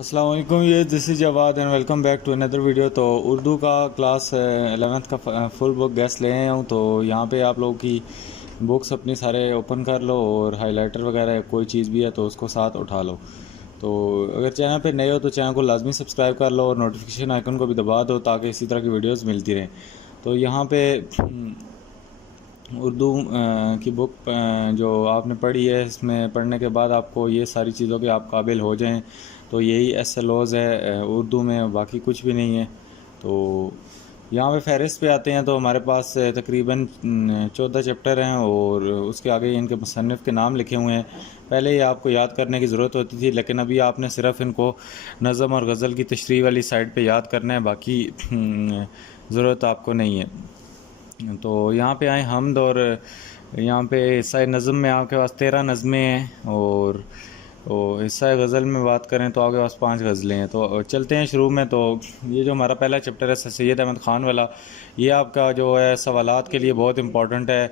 अस्सलाम वालेकुम, ये this is Jawad and welcome back to another video. तो उर्दू का क्लास 11th का फुल बुक गेस्ट ले आया हूँ। तो यहाँ पे आप लोगों की बुक्स अपनी सारे ओपन कर लो और हाइलाइटर वगैरह कोई चीज़ भी है तो उसको साथ उठा लो। तो अगर चैनल पे नए हो तो चैनल को लाजमी सब्सक्राइब कर लो और नोटिफिकेशन आइकन को भी दबा दो ताकि इसी तरह की वीडियोस मिलती रहें। तो यहाँ पे उर्दू की बुक जो आपने पढ़ी है, इसमें पढ़ने के बाद आपको ये सारी चीज़ों के आप काबिल हो जाएं तो यही एसएलओज़ है उर्दू में, बाकी कुछ भी नहीं है। तो यहाँ पे फ़हरिस्त पे आते हैं तो हमारे पास तकरीबन 14 चैप्टर हैं और उसके आगे इनके मुसन्निफ़ के नाम लिखे हुए हैं। पहले ये आपको याद करने की ज़रूरत होती थी, लेकिन अभी आपने सिर्फ़ इनको नज़म और गज़ल की तशरीह वाली साइड पे याद करना है, बाकी ज़रूरत आपको नहीं है। तो यहाँ पे आए हमद, और यहाँ पे हिस्सा नज़म में आपके पास 13 नज़में हैं और हिस्सा गज़ल में बात करें तो आपके पास 5 गज़लें हैं। तो चलते हैं शुरू में। तो ये जो हमारा पहला चैप्टर है सर सैयद अहमद ख़ान वाला, ये आपका जो है सवालात के लिए बहुत इंपॉर्टेंट है।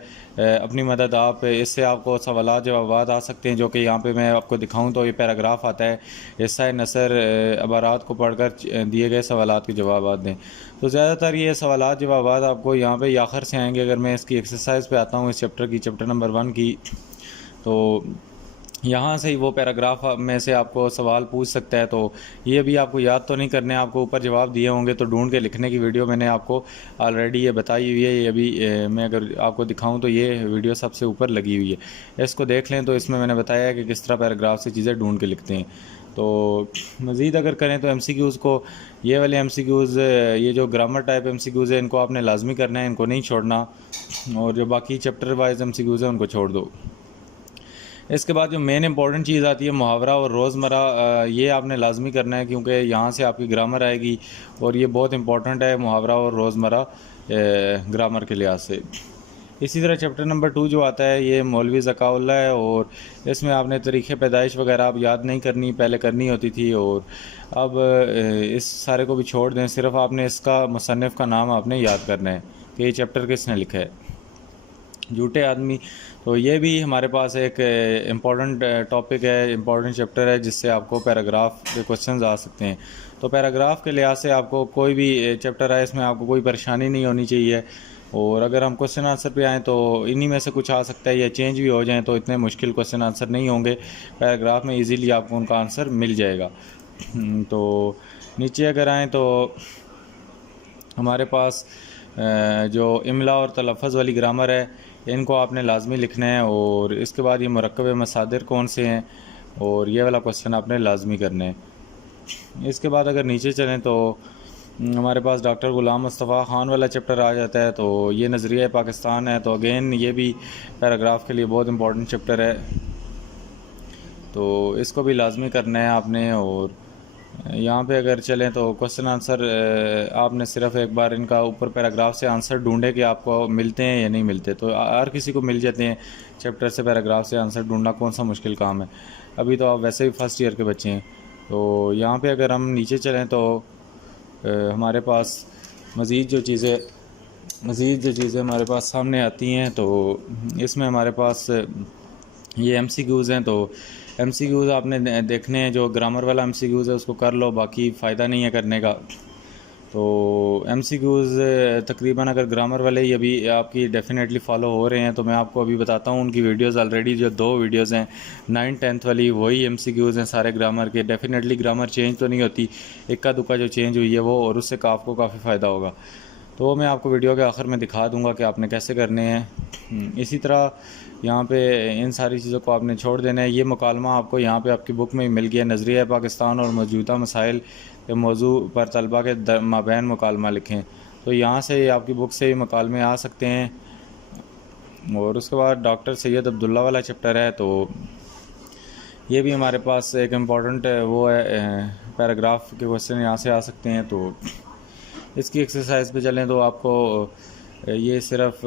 अपनी मदद आप इससे आपको सवालात जवाबात आ सकते हैं, जो कि यहाँ पे मैं आपको दिखाऊं तो ये पैराग्राफ आता है, हिस्सा नसर अबारात को पढ़कर दिए गए सवालात के जवाब दें। तो ज़्यादातर ये सवालात जवाबात आपको यहाँ पे आखिर से आएंगे। अगर मैं इसकी एक्सरसाइज पे आता हूँ इस चैप्टर की, चैप्टर नंबर 1 की, तो यहाँ से ही वो पैराग्राफ में से आपको सवाल पूछ सकता है। तो ये भी आपको याद तो नहीं करने, आपको ऊपर जवाब दिए होंगे तो ढूंढ के लिखने की वीडियो मैंने आपको ऑलरेडी ये बताई हुई है। ये अभी मैं अगर आपको दिखाऊं तो ये वीडियो सबसे ऊपर लगी हुई है, इसको देख लें। तो इसमें मैंने बताया है कि किस तरह पैराग्राफ से चीज़ें ढूंढ के लिखते हैं। तो मज़ीद अगर करें तो MCQs को, ये वाले MCQs, ये जो ग्रामर टाइप MCQs है, इनको आपने लाजमी करना है, इनको नहीं छोड़ना। और जो बाकी चैप्टर वाइज MCQs है उनको छोड़ दो। इसके बाद जो मेन इंपॉर्टेंट चीज़ आती है मुहावरा और रोज़मर्रा, ये आपने लाजमी करना है क्योंकि यहाँ से आपकी ग्रामर आएगी और ये बहुत इंपॉर्टेंट है मुहावरा और रोज़मर्रा ग्रामर के लिहाज से। इसी तरह चैप्टर नंबर 2 जो आता है ये मौलवी ज़काउल्लाह है और इसमें आपने तरीक़े पैदाइश वगैरह आप याद नहीं करनी, पहले करनी होती थी। और अब इस सारे को भी छोड़ दें, सिर्फ़ आपने इसका मुसन्निफ़ का नाम आपने याद करना है कि ये चैप्टर किसने लिखा है। झूठे आदमी, तो ये भी हमारे पास एक इम्पॉर्टेंट टॉपिक है, इम्पॉर्टेंट चैप्टर है, जिससे आपको पैराग्राफ के क्वेश्चंस आ सकते हैं। तो पैराग्राफ के लिहाज से आपको कोई भी चैप्टर आए इसमें आपको कोई परेशानी नहीं होनी चाहिए। और अगर हम क्वेश्चन आंसर पे आएँ तो इन्हीं में से कुछ आ सकता है या चेंज भी हो जाएँ, तो इतने मुश्किल क्वेश्चन आंसर नहीं होंगे। पैराग्राफ में ईज़िली आपको उनका आंसर मिल जाएगा। तो नीचे अगर आएँ तो हमारे पास जो इमला और तलफ़्फ़ुज़ वाली ग्रामर है, इनको आपने लाजमी लिखना है। और इसके बाद ये मुरक्कब मसादिर कौन से हैं, और ये वाला क्वेश्चन आपने लाजमी करना है। इसके बाद अगर नीचे चलें तो हमारे पास डॉक्टर ग़ुलाम मुस्तफ़ा ख़ान वाला चैप्टर आ जाता है। तो ये नज़रिया पाकिस्तान है, तो अगेन ये भी पैराग्राफ के लिए बहुत इंपॉर्टेंट चैप्टर है, तो इसको भी लाजमी करना है आपने। और यहाँ पे अगर चलें तो क्वेश्चन आंसर आपने सिर्फ एक बार इनका ऊपर पैराग्राफ से आंसर ढूंढे कि आपको मिलते हैं या नहीं मिलते। तो हर किसी को मिल जाते हैं चैप्टर से पैराग्राफ से आंसर ढूंढना, कौन सा मुश्किल काम है। अभी तो आप वैसे भी फर्स्ट ईयर के बच्चे हैं। तो यहाँ पे अगर हम नीचे चलें तो हमारे पास मज़ीद जो चीज़ें हमारे पास सामने आती हैं, तो इसमें हमारे पास ये MCQs हैं। तो MCQs आपने देखने हैं, जो ग्रामर वाला MCQs है उसको कर लो, बाकी फ़ायदा नहीं है करने का। तो MCQs तकरीबन अगर ग्रामर वाले ही अभी आपकी डेफिनेटली फ़ॉलो हो रहे हैं तो मैं आपको अभी बताता हूँ उनकी वीडियोस ऑलरेडी जो 2 वीडियोस हैं 9th 10th वाली, वही MCQs हैं सारे ग्रामर के। डेफिनेटली ग्रामर चेंज तो नहीं होती, इक्का दुक्का जो चेंज हुई है वो, और उससे आपको काफ़ी फ़ायदा होगा। तो वो मैं आपको वीडियो के आखिर में दिखा दूंगा कि आपने कैसे करने हैं। इसी तरह यहाँ पे इन सारी चीज़ों को आपने छोड़ देना है। ये मुकालमा आपको यहाँ पे आपकी बुक में ही मिल गया, नज़रिया पाकिस्तान और मौजूदा मसाइल के मौजू पर तलबा के माबैन मुकालमा लिखें। तो यहाँ से आपकी बुक से ही मुकालमे आ सकते हैं। और उसके बाद डॉक्टर सैयद अब्दुल्ला वाला चैप्टर है, तो ये भी हमारे पास एक इम्पॉर्टेंट वो है, पैराग्राफ के क्वेश्चन यहाँ से आ सकते हैं। तो इसकी एक्सरसाइज पे चलें तो आपको ये सिर्फ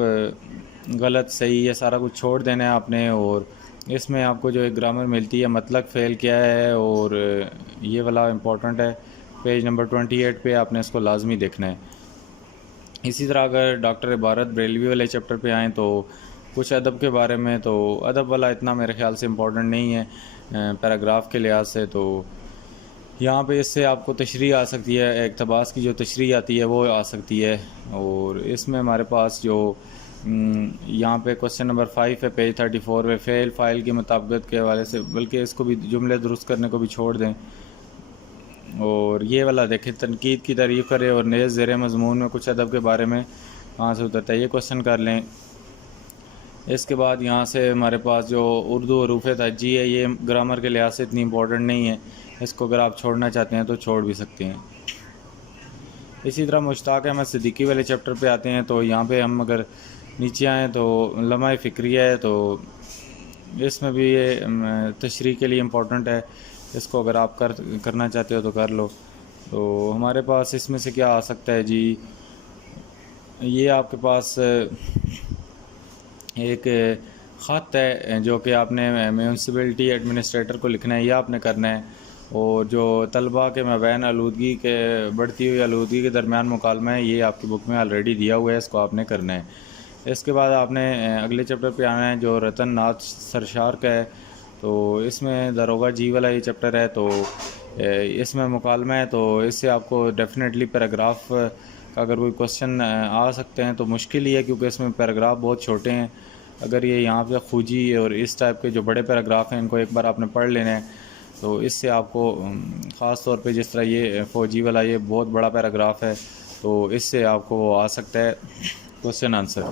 गलत सही ये सारा कुछ छोड़ देना है आपने। और इसमें आपको जो एक ग्रामर मिलती है, मतलब फ़ेल क्या है, और ये वाला इम्पोर्टेंट है, पेज नंबर 28 पे आपने इसको लाजमी देखना है। इसी तरह अगर डॉक्टर इबारत बरेलवी वाले चैप्टर पे आएँ तो कुछ अदब के बारे में, तो अदब वाला इतना मेरे ख्याल से इम्पोर्टेंट नहीं है पैराग्राफ के लिहाज से। तो यहाँ पे इससे आपको तशरीह आ सकती है, इक़्तिबास की जो तशरीह आती है वो आ सकती है। और इसमें हमारे पास जो यहाँ पे क्वेश्चन नंबर 5 है पेज 34 पे, फ़ेल फ़ाइल की मुताबिकत के हवाले से, बल्कि इसको भी जुमले दुरुस्त करने को भी छोड़ दें। और ये वाला देखें, तनकीद की तारीफ़ करें और नेज़ ज़ेर मज़मून में कुछ अदब के बारे में कहाँ से उतरता है, ये क्वेश्चन कर लें। इसके बाद यहाँ से हमारे पास जो उर्दू हरूफ तहज्जी है, ये ग्रामर के लिहाज से इतनी इम्पोर्टेंट नहीं है, इसको अगर आप छोड़ना चाहते हैं तो छोड़ भी सकते हैं। इसी तरह मुश्ताक अहमद सिद्दीकी वाले चैप्टर पे आते हैं, तो यहाँ पे हम अगर नीचे आएँ तो लम्हा फ़िक्रिया है, तो इसमें भी ये तशरीह के लिए इम्पोर्टेंट है, इसको अगर आप करना चाहते हो तो कर लो। तो हमारे पास इसमें से क्या आ सकता है जी, ये आपके पास एक ख़त है जो कि आपने म्यूनसिपलिटी एडमिनिस्ट्रेटर को लिखना है, यह आपने करना है। और जो तलबा के मबैन आलूदगी के बढ़ती हुई आलूदगी के दरमियान मुकालमा है, ये आपकी बुक में ऑलरेडी दिया हुआ है, इसको आपने करना है। इसके बाद आपने अगले चैप्टर पे आना है जो रतन नाथ सरशार का है, तो इसमें दरोगा जी वाला ये चैप्टर है। तो इसमें मुकालमा है, तो इससे आपको डेफिनेटली पैराग्राफ का अगर कोई क्वेश्चन आ सकते हैं तो मुश्किल ही है, क्योंकि इसमें पैराग्राफ बहुत छोटे हैं। अगर ये यहाँ पे खूजी और इस टाइप के जो बड़े पैराग्राफ हैं, इनको एक बार आपने पढ़ लेना है, तो इससे आपको ख़ास तौर पे जिस तरह ये फ़ौजी वाला ये बहुत बड़ा पैराग्राफ है, तो इससे आपको आ सकता है क्वेश्चन आंसर।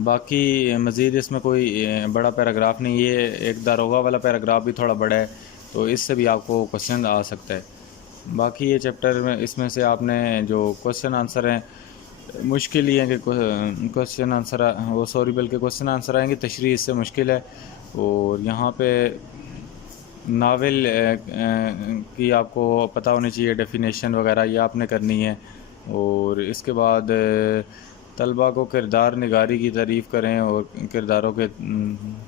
बाकी मज़ीद इसमें कोई बड़ा पैराग्राफ नहीं, ये एक दारोगा वाला पैराग्राफ भी थोड़ा बड़ा है, तो इससे भी आपको क्वेश्चन आ सकता है। बाकी ये चैप्टर में इसमें से आपने जो क्वेश्चन आंसर हैं, मुश्किल ही है कि क्वेश्चन आंसर वो सॉरी बल्कि क्वेश्चन आंसर आएंगे, तशरीह इससे मुश्किल है। और यहाँ पे नावल की आपको पता होनी चाहिए, डेफिनेशन वगैरह ये आपने करनी है। और इसके बाद तलबा को किरदार निगारी की तारीफ़ करें और किरदारों के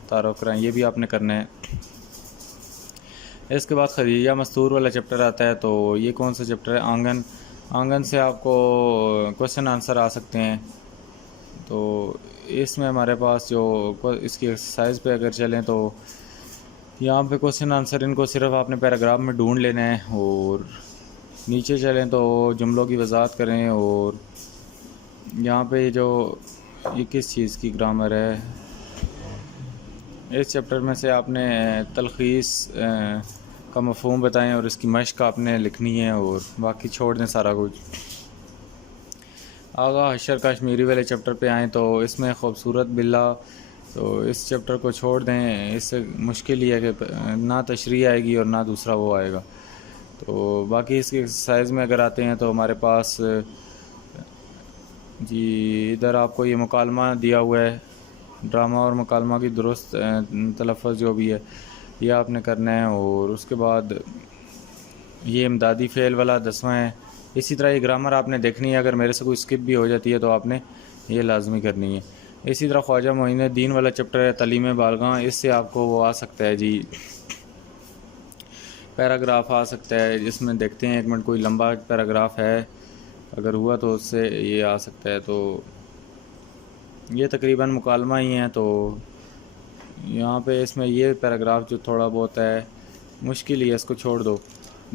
तारुफ कराएं, ये भी आपने करना है। इसके बाद खदीजा मस्तूर वाला चैप्टर आता है, तो ये कौन सा चैप्टर है, आंगन। आंगन से आपको क्वेश्चन आंसर आ सकते हैं। तो इसमें हमारे पास जो इसकी एक्सरसाइज पे अगर चलें, तो यहाँ पे क्वेश्चन आंसर इनको सिर्फ आपने पैराग्राफ में ढूंढ लेना है। और नीचे चलें तो जुमलों की वजाहत करें। और यहाँ पे जो ये किस चीज़ की ग्रामर है, इस चैप्टर में से आपने तलखीस का मफ़हूम बताएं और इसकी मश्क आपने लिखनी है, और बाकी छोड़ दें सारा कुछ। आगा हशर कश्मीरी वाले चैप्टर पे आएँ, तो इसमें खूबसूरत बिल्ला, तो इस चैप्टर को छोड़ दें, इससे मुश्किल ही है कि ना तशरीह आएगी और ना दूसरा वो आएगा। तो बाकी इसकी एक्सरसाइज में अगर आते हैं, तो हमारे पास जी इधर आपको ये मुकालमा दिया हुआ है, ड्रामा और मुकालमा की दुरुस्त तलफ़्फ़ुज़ जो भी है ये आपने करना है। और उसके बाद ये इमदादी फ़ेल वाला 10वां है। इसी तरह ये ग्रामर आपने देखनी है, अगर मेरे से कोई स्किप भी हो जाती है तो आपने ये लाजमी करनी है। इसी तरह ख्वाजा मोइनुद्दीन वाला चैप्टर है तालीम बालगां, इससे आपको वो आ सकता है जी, पैराग्राफ आ सकता है, जिसमें देखते हैं एक मिनट कोई लंबा पैराग्राफ है, अगर हुआ तो उससे ये आ सकता है। तो ये तकरीबन मुकालमा ही है, तो यहाँ पे इसमें ये पैराग्राफ जो थोड़ा बहुत है मुश्किल ही है, इसको छोड़ दो।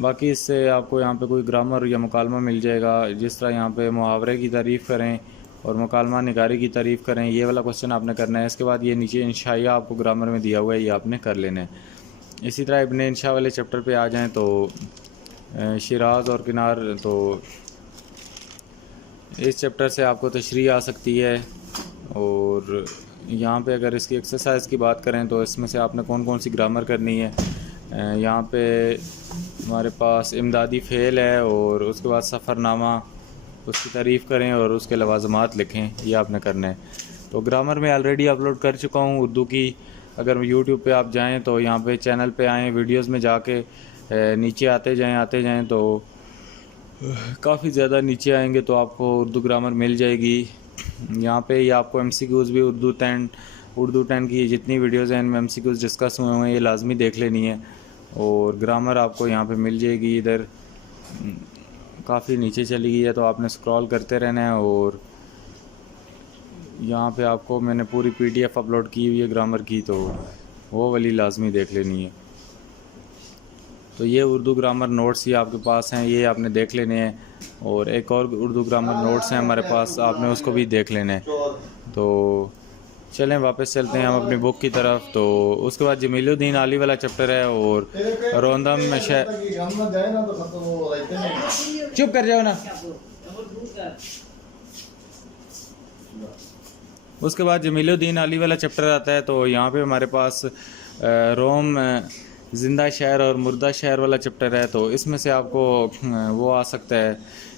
बाकी इससे आपको यहाँ पे कोई ग्रामर या मुकालमा मिल जाएगा, जिस तरह यहाँ पे मुहावरे की तारीफ़ करें और मुकालमा निगारी की तारीफ़ करें, ये वाला क्वेश्चन आपने करना है। इसके बाद ये नीचे इंशाइया आपको ग्रामर में दिया हुआ है, ये आपने कर लेना है। इसी तरह इब्ने इंशा वाले चैप्टर पे आ जाएं, तो शिराज और किनार, तो इस चैप्टर से आपको तशरीह आ सकती है। और यहाँ पे अगर इसकी एक्सरसाइज की बात करें, तो इसमें से आपने कौन कौन सी ग्रामर करनी है, यहाँ पे हमारे पास इमदादी फ़ेल है, और उसके बाद सफ़रनामा, उसकी तारीफ़ करें और उसके लवाज़मात लिखें, ये आपने करना है। तो ग्रामर में ऑलरेडी अपलोड कर चुका हूँ उर्दू की, अगर यूट्यूब पे आप जाएं तो यहाँ पे चैनल पे आएँ, वीडियोस में जाके नीचे आते जाएं तो काफ़ी ज़्यादा नीचे आएंगे तो आपको उर्दू ग्रामर मिल जाएगी। यहाँ पे ये आपको MCQs भी उर्दू 10 की जितनी वीडियोज़ हैं इनमें MCQs डिस्कस हुए हैं, ये लाजमी देख लेनी है। और ग्रामर आपको यहाँ पे मिल जाएगी, इधर काफ़ी नीचे चली गई है, तो आपने स्क्रॉल करते रहना है। और यहाँ पे आपको मैंने पूरी PDF अपलोड की हुई है ग्रामर की, तो वो वाली लाजमी देख लेनी है। तो ये उर्दू ग्रामर नोट्स ही आपके पास हैं, ये आपने देख लेने हैं। और एक और उर्दू ग्रामर नोट्स हैं हमारे पास, आपने उसको भी देख लेना है। तो चलें वापस चलते हैं हम अपनी बुक की तरफ। तो उसके बाद जमीलुद्दीन आली वाला चैप्टर है और रोंदम में चुप कर जाओ ना। उसके बाद जमीलुद्दीन आली वाला चैप्टर आता है। तो यहाँ पे हमारे पास रोम ज़िंदा शहर और मुर्दा शहर वाला चैप्टर है। तो इसमें से आपको वो आ सकता है,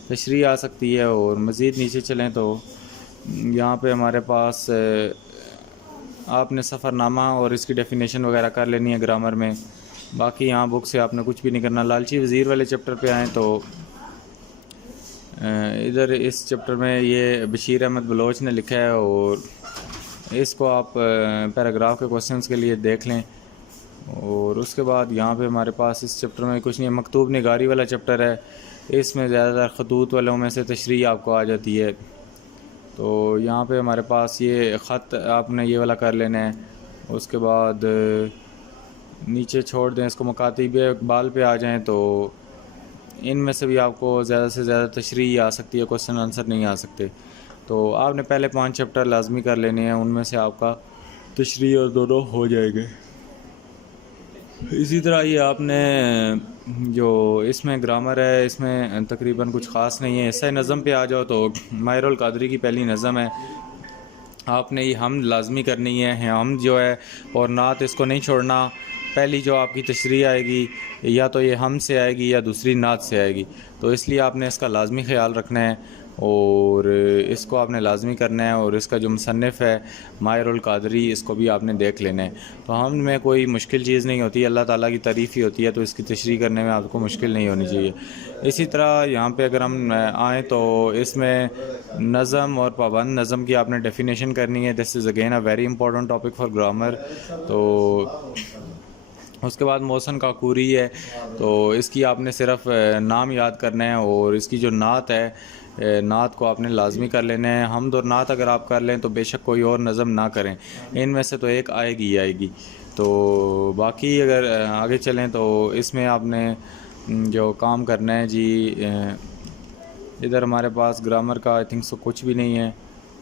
तशरीह आ सकती है। और मज़ीद नीचे चलें तो यहाँ पे हमारे पास आपने सफ़रनामा और इसकी डेफिनेशन वगैरह कर लेनी है ग्रामर में। बाकी यहाँ बुक से आपने कुछ भी नहीं करना। लालची वज़ीर वाले चैप्टर पे आएँ तो इधर इस चैप्टर में ये बशीर अहमद बलोच ने लिखा है और इसको आप पैराग्राफ के क्वेश्चंस के लिए देख लें। और उसके बाद यहाँ पे हमारे पास इस चैप्टर में कुछ नहीं है। मकतूब निगारी वाला चैप्टर है, इसमें ज़्यादातर खतूत वालों में से तशरीह आपको आ जाती है। तो यहाँ पे हमारे पास ये ख़त आपने ये वाला कर लेना है। उसके बाद नीचे छोड़ दें इसको, मकातिब इकबाल पे आ जाएं तो इनमें से भी आपको ज़्यादा से ज़्यादा तशरीह आ सकती है, क्वेश्चन आंसर नहीं आ सकते। तो आपने पहले 5 चैप्टर लाजमी कर लेने हैं, उनमें से आपका तशरीह और दोनों हो जाएंगे। इसी तरह ये आपने जो इसमें ग्रामर है इसमें तकरीबन कुछ ख़ास नहीं है। हिस्सा नज़म पे आ जाओ तो माहिरुल कादरी की पहली नज़म है, आपने ये हम लाजमी करनी है। हम जो है और नात इसको नहीं छोड़ना। पहली जो आपकी तशरीह आएगी या तो ये हम से आएगी या दूसरी नात से आएगी, तो इसलिए आपने इसका लाजमी ख्याल रखना है और इसको आपने लाजमी करना है। और इसका जो मुसन्निफ़ है माहिरुल कादरी, इसको भी आपने देख लेना है। तो हम में कोई मुश्किल चीज़ नहीं होती, अल्लाह ताला की तारीफ़ ही होती है, तो इसकी तशरीह करने में आपको मुश्किल नहीं होनी चाहिए। इसी तरह यहाँ पे अगर हम आएँ तो इसमें नज़म और पाबंद नज़म की आपने डेफिनेशन करनी है। This is again a very important topic for grammar. तो उसके बाद मौसन काकूरी है, तो इसकी आपने सिर्फ नाम याद करना है और इसकी जो नात है नात को आपने लाजमी कर लेना है। हमद और नात अगर आप कर लें तो बेशक कोई और नज़म ना करें, इनमें से तो एक आएगी ही आएगी। तो बाकी अगर आगे चलें तो इसमें आपने जो काम करना है जी, इधर हमारे पास ग्रामर का आई थिंक सो कुछ भी नहीं है।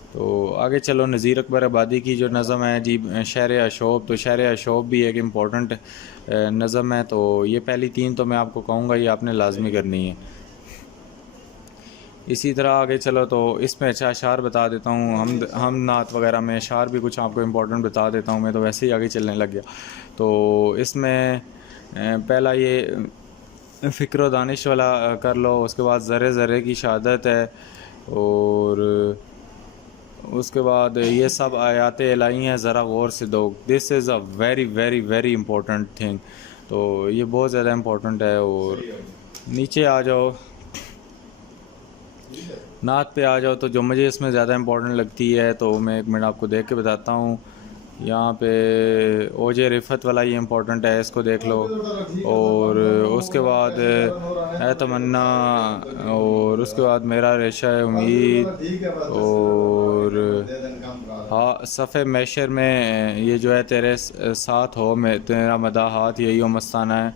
तो आगे चलो, नज़ीर अकबर आबादी की जो नज़म है जी शहर अशोब, तो शहर अशोब भी एक इम्पॉर्टेंट नज़म है। तो ये पहली 3 तो मैं आपको कहूँगा ये आपने लाजमी करनी है। इसी तरह आगे चलो तो इसमें अच्छा अशार बता देता हूँ, हम नात वगैरह में अशार भी कुछ आपको इम्पोर्टेंट बता देता हूँ। मैं तो वैसे ही आगे चलने लग गया। तो इसमें पहला ये फ़िक्र दानिश वाला कर लो। उसके बाद ज़रे ज़रे की शहादत है और उसके बाद ये सब आयात इलाही हैं, ज़रा गौर से दो। This is a very very very important thing. तो ये बहुत ज़्यादा इम्पोर्टेंट है। और नीचे आ जाओ, नात पे आ जाओ, तो जो मुझे इसमें ज़्यादा इम्पोर्टेंट लगती है तो मैं 1 मिनट आपको देख के बताता हूँ। यहाँ पे ओजे रिफ़त वाला ये इम्पोर्टेंट है, इसको देख लो। और उसके बाद है तमन्ना, और उसके बाद मेरा रेशा है उम्मीद, और हाँ सफ़े मैशर में ये जो है तेरे साथ हो मैं तेरा मदा हाथ यही हो मस्ताना है,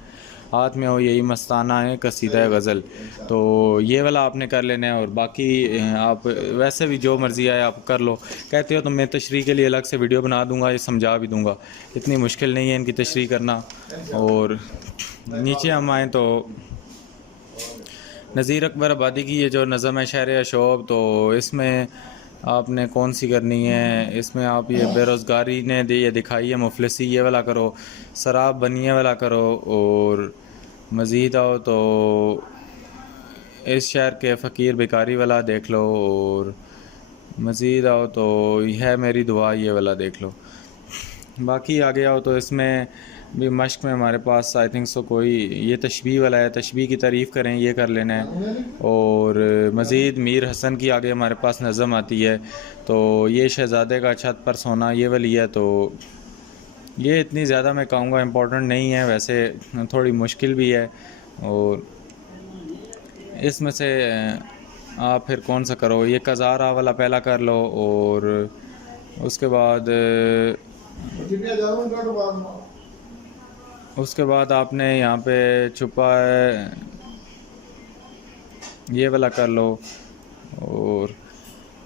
हाथ में हो यही मस्ताना है कसीदा गज़ल। तो ये वाला आपने कर लेना है। और बाकी आप वैसे भी जो मर्ज़ी आए आप कर लो। कहते हो तो मैं तशरीह के लिए अलग से वीडियो बना दूंगा, ये समझा भी दूंगा, इतनी मुश्किल नहीं है इनकी तशरीह करना। और नीचे हम आएँ तो नज़ीर अकबर आबादी की ये जो नज़म है शहर अशोब, तो इसमें आपने कौन सी करनी है, इसमें आप ये बेरोज़गारी ने ये दिखाई है मुफलिसी, ये वाला करो। शराब बनिए वाला करो। और मज़ीद आओ तो इस शहर के फ़कीर बेकारी वाला देख लो। और मज़ीद आओ तो यह है मेरी दुआ, ये वाला देख लो। बाकी आगे आओ तो इसमें भी मश्क में हमारे पास आई थिंक सो कोई ये तशबीह वाला है, तशबीह की तारीफ़ करें, ये कर लेना है। और मज़ीद मीर हसन की आगे हमारे पास नज़म आती है, तो ये शहज़ादे का छत पर सोना, ये वाली है। तो ये इतनी ज़्यादा मैं कहूँगा इम्पोर्टेंट नहीं है, वैसे थोड़ी मुश्किल भी है। और इसमें से आप फिर कौन सा करो, ये कज़ारा वाला पहला कर लो। और उसके बाद उसके बाद आपने यहाँ पे छुपा है ये वाला कर लो। और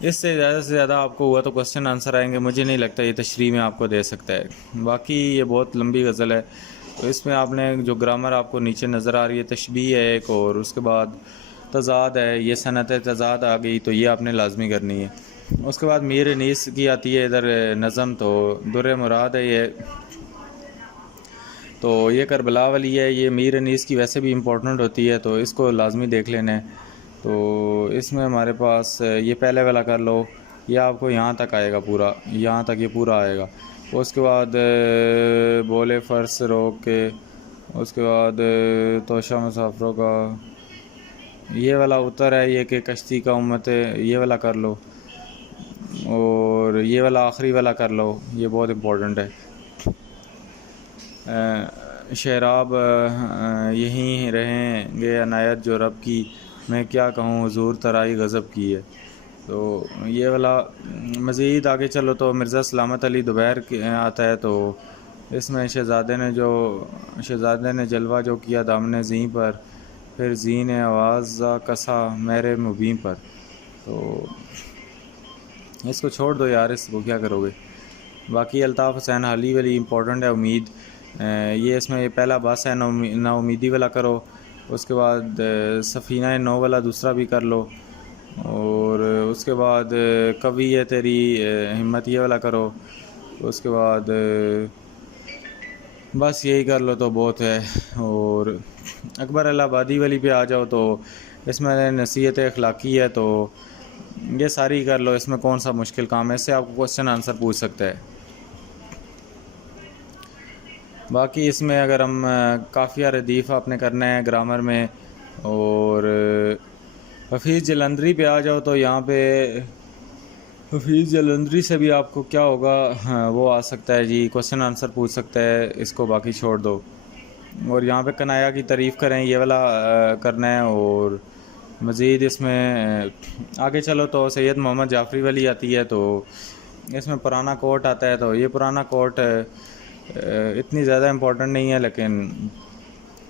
इससे ज़्यादा से ज़्यादा आपको हुआ तो क्वेश्चन आंसर आएंगे, मुझे नहीं लगता ये तशरीह में आपको दे सकता है। बाकी ये बहुत लंबी गज़ल है, तो इसमें आपने जो ग्रामर आपको नीचे नज़र आ रही है, तशबीह है एक, और उसके बाद तज़ाद है, ये सनत तज़ाद आ गई तो ये आपने लाजमी करनी है। उसके बाद मीर नीस की आती है इधर नज़म, तो दुर्र मुराद है ये, तो ये करबला वाली है। ये मीर अनीस की वैसे भी इम्पोर्टेंट होती है, तो इसको लाजमी देख लेना है। तो इसमें हमारे पास ये पहले वाला कर लो, ये आपको यहाँ तक आएगा पूरा, यहाँ तक ये पूरा आएगा। उसके बाद बोले फ़र्श रोक के, उसके बाद तोशा मुसाफरों का ये वाला उतर है, ये कि कश्ती का उम्मत है, ये वाला कर लो। और ये वाला आखिरी वाला कर लो, ये बहुत इम्पोर्टेंट है। शराब यहीं रहेंगे अनायत जो रब की, मैं क्या कहूँ हुजूर तराई गज़ब की है। तो ये वाला मज़ीद आगे चलो तो मिर्ज़ा सलामत अली दुबैर आता है, तो इसमें शहज़ादे ने जलवा जो किया दामने ज़ीं पर, फिर ज़ीं ने आवाज़ कसा मेरे मुबीन पर। तो इसको छोड़ दो यार, इसको क्या करोगे। बाकी अल्ताफ़ हुसैन हाली वाली इम्पोर्टेंट है उम्मीद, ये इसमें ये पहला बस है, ना उम्मीदी वाला करो। उसके बाद सफ़ीना नौ वाला दूसरा भी कर लो। और उसके बाद कवि है तेरी हिम्मत ये वाला करो। उसके बाद बस यही कर लो तो बहुत है। और अकबर इलाहाबादी वाली पे आ जाओ, तो इसमें नसीहत अखलाकी है, तो ये सारी कर लो। इसमें कौन सा मुश्किल काम है, इससे आपको क्वेश्चन आंसर पूछ सकता है। बाकी इसमें अगर हम काफ़िया रदीफ़ आपने करना है ग्रामर में, और हफीज़ जलंधरी पे आ जाओ, तो यहाँ पे हफीज़ जलंधरी से भी आपको क्या होगा, हाँ, वो आ सकता है जी, क्वेश्चन आंसर पूछ सकता है, इसको बाकी छोड़ दो। और यहाँ पे कनाया की तारीफ़ करें, ये वाला करना है। और मज़ीद इसमें आगे चलो तो सैयद मोहम्मद जाफ़री वाली आती है, तो इसमें पुराना कोट आता है। तो ये पुराना कोट इतनी ज़्यादा इम्पोर्टेंट नहीं है, लेकिन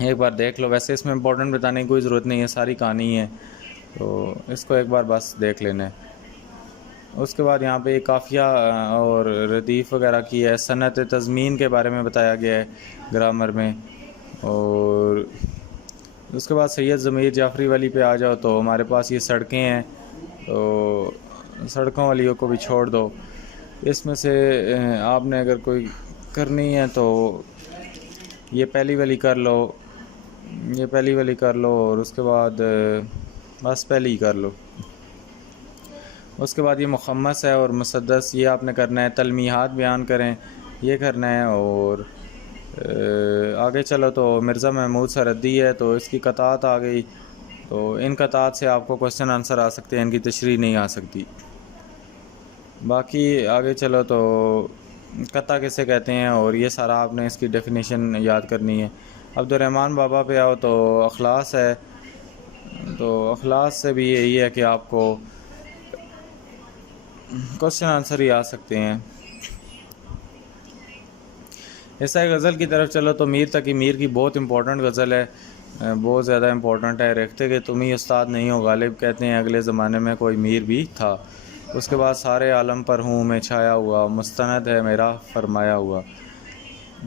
एक बार देख लो। वैसे इसमें इम्पोर्टेंट बताने की कोई ज़रूरत नहीं है, सारी कहानी है, तो इसको एक बार बस देख लेना है। उसके बाद यहाँ पे काफ़िया और रदीफ़ वगैरह की है, सनत तज़मीन के बारे में बताया गया है ग्रामर में। और उसके बाद सैयद ज़मीर जाफ़री वाली पे आ जाओ, तो हमारे पास ये सड़कें हैं, तो सड़कों वालियों को भी छोड़ दो। इसमें से आपने अगर कोई करनी है तो ये पहली वाली कर लो, ये पहली वाली कर लो, और उसके बाद बस पहली ही कर लो। उसके बाद ये मुखम्मस है और मुसद्दस, ये आपने करना है। तलमीहात बयान करें, ये करना है। और आगे चलो तो मिर्ज़ा महमूद सरहदी है, तो इसकी कतात आ गई, तो इन कतात से आपको क्वेश्चन आंसर आ सकते हैं, इनकी तशरीह नहीं आ सकती। बाकी आगे चलो तो कता किसे कहते हैं, और ये सारा आपने इसकी डेफिनेशन याद करनी है। अब्दुर्रहमान बाबा पे आओ, तो अखलास है, तो अखलास से भी यही है कि आपको क्वेश्चन आंसर ही आ सकते हैं। ऐसा ही गज़ल की तरफ चलो तो मीर तकी मीर की बहुत इंपॉर्टेंट गज़ल है, बहुत ज़्यादा इंपॉर्टेंट है। रखते कि तुम ही उस्ताद नहीं हो गालिब, कहते हैं अगले ज़माने में कोई मीर भी था। उसके बाद सारे आलम पर हूँ मैं छाया हुआ, मुस्तनद है मेरा फरमाया हुआ।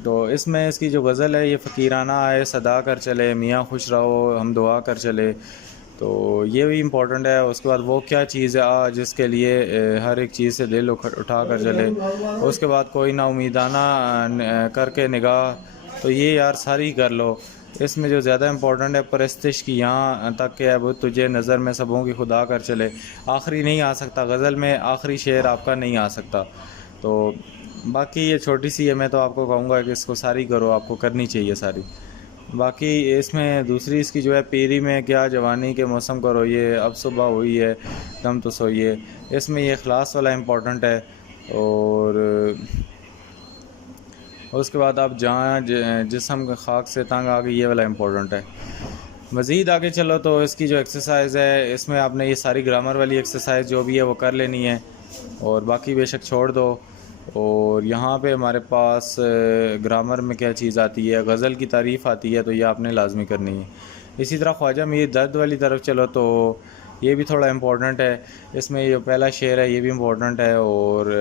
तो इसमें इसकी जो गज़ल है ये फ़कीराना है, सदा कर चले मियाँ खुश रहो हम दुआ कर चले, तो ये भी इम्पोर्टेंट है। उसके बाद वो क्या चीज़ है जिसके लिए हर एक चीज़ से दिल उठा कर चले। उसके बाद कोई ना उम्मीदाना करके निगाह, तो ये यार सारी कर लो। इसमें जो ज़्यादा इम्पोर्टेंट है परस्तिश की, यहाँ तक कि अब तुझे नज़र में सबों की खुदा कर चले, आखिरी नहीं आ सकता गज़ल में, आखिरी शेर आपका नहीं आ सकता। तो बाकी ये छोटी सी है, मैं तो आपको कहूँगा कि इसको सारी करो, आपको करनी चाहिए सारी। बाकी इसमें दूसरी इसकी जो है पीरी में क्या जवानी के मौसम को रोइए, अब सुबह हुई है दम तो सोइए, इसमें ये ख़लास वाला इम्पोर्टेंट है। और उसके बाद आप जहाँ जिस्म खाक से तंग आ गई, ये वाला इम्पोर्टेंट है। मज़ीद आगे चलो तो इसकी जो एक्सरसाइज है, इसमें आपने ये सारी ग्रामर वाली एक्सरसाइज जो भी है वो कर लेनी है, और बाकी बेशक छोड़ दो। और यहाँ पे हमारे पास ग्रामर में क्या चीज़ आती है, गज़ल की तारीफ़ आती है, तो ये आपने लाजमी करनी है। इसी तरह ख्वाजा मीर दर्द वाली तरफ चलो तो ये भी थोड़ा इम्पोर्टेंट है। इसमें जो पहला शेर है ये भी इम्पोर्टेंट है, और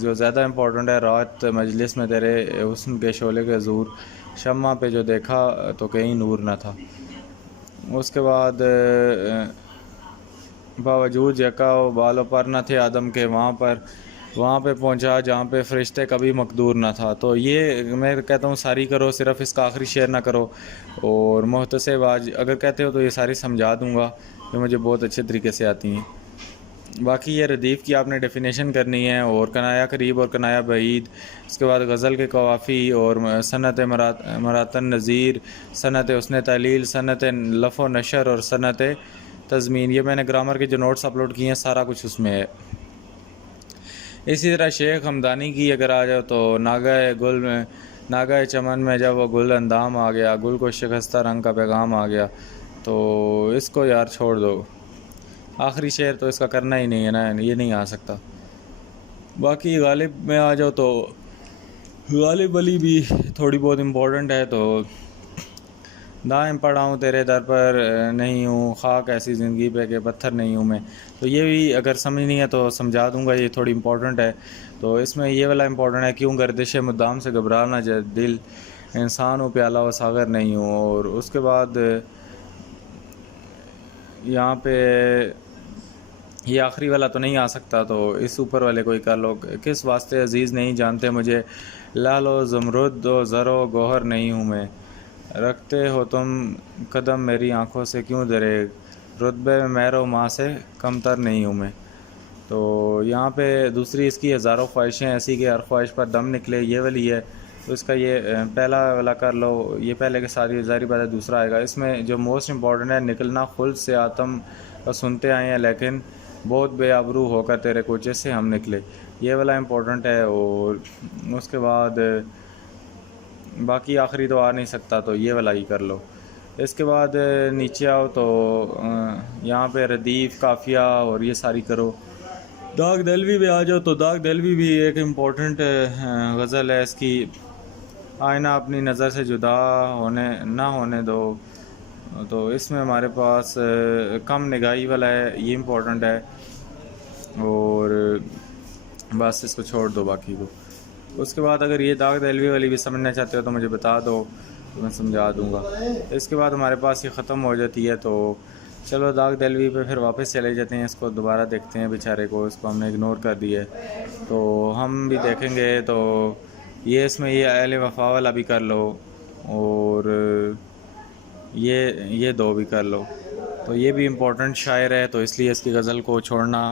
जो ज़्यादा इम्पोर्टेंट है, रात मजलिस में तेरे हुस्न के शोले के ज़ूर, शम्मा पे जो देखा तो कहीं नूर ना था। उसके बाद बावजूद यका बालों पर न थे आदम के, वहाँ पे पहुँचा जहाँ पे फ़रिश्ते कभी मकदूर ना था। तो ये मैं कहता हूँ सारी करो, सिर्फ़ इसका आखिरी शेर ना करो। और मुहतसिब आज अगर कहते हो तो ये सारी समझा दूँगा, जो मुझे बहुत अच्छे तरीके से आती हैं। बाकी ये रदीफ़ की आपने डेफिनेशन करनी है, और कनाया करीब और कनाया बईद, इसके बाद गज़ल के कवाफ़ी, और सनत मरातन नज़ीर, सनत उसने तहलील, सनत लफ़ व नशर, और सनत तज़मीन। ये मैंने ग्रामर के जो नोट्स अपलोड किए हैं सारा कुछ उसमें है। इसी तरह शेख हमदानी की अगर आ जाओ तो नागाए चमन में जब वो गुल अंदाम आ गया, गुल को शिकस्ता रंग का पैगाम आ गया, तो इसको यार छोड़ दो। आखिरी शेर तो इसका करना ही नहीं है ना, ये नहीं आ सकता। बाकी गालिब में आ जाओ तो गालिब अली भी थोड़ी बहुत इम्पोर्टेंट है। तो दाएं पड़ा हूँ तेरे दर पर नहीं हूँ, खाक ऐसी ज़िंदगी पे के पत्थर नहीं हूँ मैं। तो ये भी अगर समझ नहीं है तो समझा दूँगा, ये थोड़ी इम्पोर्टेंट है। तो इसमें ये वाला इम्पोर्टेंट है, क्यों गर्दिश मुद्दाम से घबरा ना जाए दिल, इंसान हूँ प्याला व सागर नहीं हूँ। और उसके बाद यहाँ पे ये आखिरी वाला तो नहीं आ सकता, तो इस ऊपर वाले को ही कर लो। किस वास्ते अजीज़ नहीं जानते मुझे, लालो ज़मरुद व ज़रो गौहर नहीं हूँ मैं, रखते हो तुम कदम मेरी आँखों से क्यों दरेग, रुतबे में मैरो माँ से कमतर नहीं हूँ मैं। तो यहाँ पे दूसरी इसकी हज़ारों ख्वाहिशें ऐसी कि हर ख्वाहिश पर दम निकले, ये वाली है। तो इसका ये पहला वाला कर लो, ये पहले के साथ ये ज़ाहिर बात है दूसरा आएगा। इसमें जो मोस्ट इम्पॉर्टेंट है, निकलना खुल्द से आतम का सुनते आए हैं, लेकिन बहुत बेआबरू होकर तेरे कोचे से हम निकले, ये वाला इम्पोर्टेंट है। और उसके बाद बाकी आखिरी तो आ नहीं सकता, तो ये वाला ही कर लो। इसके बाद नीचे आओ तो यहाँ पे रदीफ़, काफ़िया और ये सारी करो। दाग दलवी पे आ जाओ तो दाग दलवी भी एक इम्पोर्टेंट गज़ल है। इसकी आईना अपनी नज़र से जुदा ना होने दो, तो इसमें हमारे पास कम निगाही वाला है, ये इम्पोर्टेंट है। और बस इसको छोड़ दो बाकी को। उसके बाद अगर ये दाग दहलवी वाली भी समझना चाहते हो तो मुझे बता दो, तो मैं समझा दूँगा। इसके बाद हमारे पास ये ख़त्म हो जाती है। तो चलो दाग दहलवी पे फिर वापस चले जाते हैं, इसको दोबारा देखते हैं बेचारे को, इसको हमने इग्नोर कर दिया है। तो हम भी देखेंगे, तो ये इसमें ये अहले वफ़ा वाला भी कर लो, और ये दो भी कर लो। तो ये भी इम्पोर्टेंट शायर है, तो इसलिए इसकी गज़ल को छोड़ना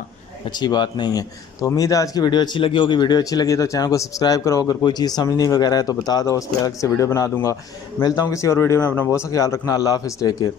अच्छी बात नहीं है। तो उम्मीद है आज की वीडियो अच्छी लगी होगी। वीडियो अच्छी लगी तो चैनल को सब्सक्राइब करो। अगर कोई चीज़ समझनी वगैरह है तो बता दो, उस पर अलग से वीडियो बना दूंगा। मिलता हूँ किसी और वीडियो में। अपना बहुत सा ख्याल रखना। अल्लाह हाफ़िज़, टेक केयर।